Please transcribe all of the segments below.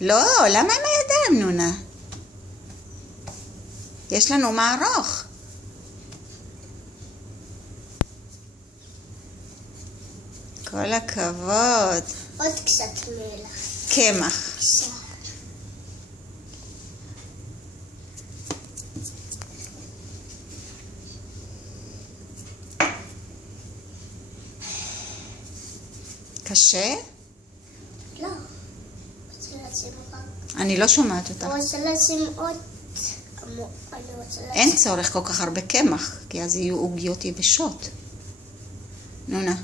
לא, למה עם הידיים, נונה? יש לנו מערוך. כל הכבוד. עוד קצת מלח. קמח. קצת. קשה? לא. רוצה לשים רק. אני לא שומעת אותך. אני רוצה לשים עוד. אין צורך כל כך הרבה קמח, כי אז יהיו עוגיות יבשות. נונה.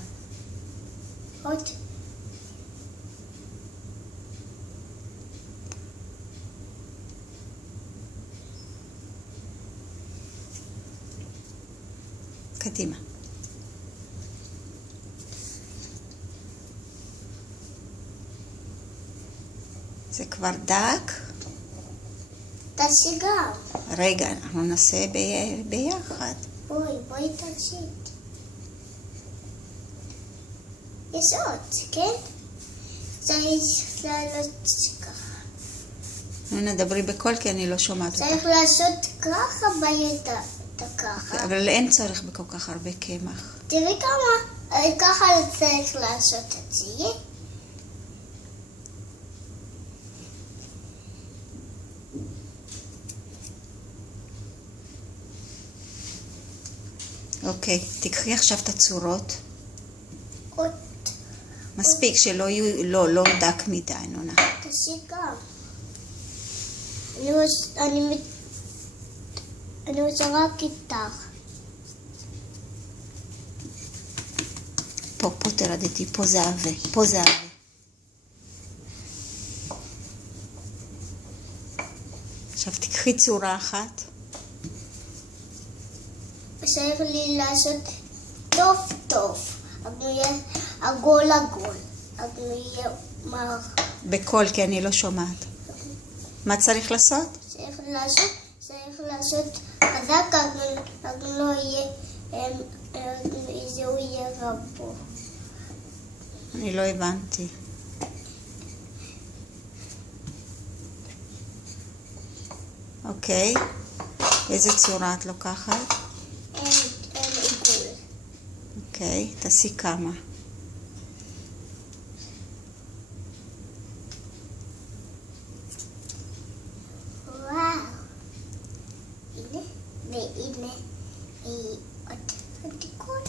עוד. קדימה. זה כבר דק. תעשי גם. רגע, אנחנו נעשה ביחד. בואי תעשי. יש עוד, כן? צריך לעשות ככה. נדברי בקול כי אני לא שומעת אותך. צריך לעשות ככה בידע, ככה. אבל אין צורך בכל כך הרבה קמח. תראי כמה, ככה צריך לעשות את זה. אוקיי, תקחי עכשיו את הצורות. עוד. מספיק שלא יהיו, לא דק מדי, נונה. תעשי גם. אני רוצה רק איתך. פה תרדתי, פה זה עבה, פה זה עבה. עכשיו תקחי צורה אחת. צריך לי לעשות טוב טוב. עגול. יהיה מערך. בקול כי אני לא שומעת. מה צריך לעשות? צריך לעשות חזק, אבל לא יהיה, זהו יהיה רבו. אני לא הבנתי. אוקיי. איזה צורה את לוקחת? אין עיגול. אוקיי, תעשי כמה. וואו. הנה, והנה, עוד עיגול.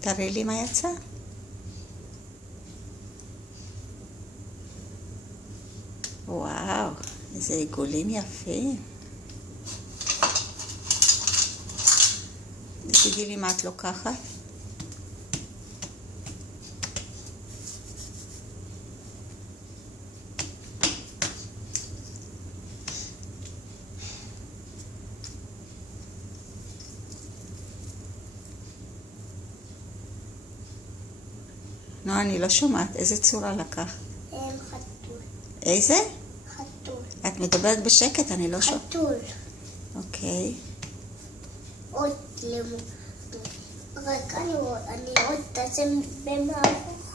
תראי לי מה יצא. וואו, איזה עיגולים יפים. תגידי לי מה את לוקחת. לא, אני לא שומעת. איזה צורה לקח? חתול. איזה? חתול. את מדברת בשקט, אני לא שומעת. חתול. אוקיי. עוד רגע, אני עוד תעשה במערוך.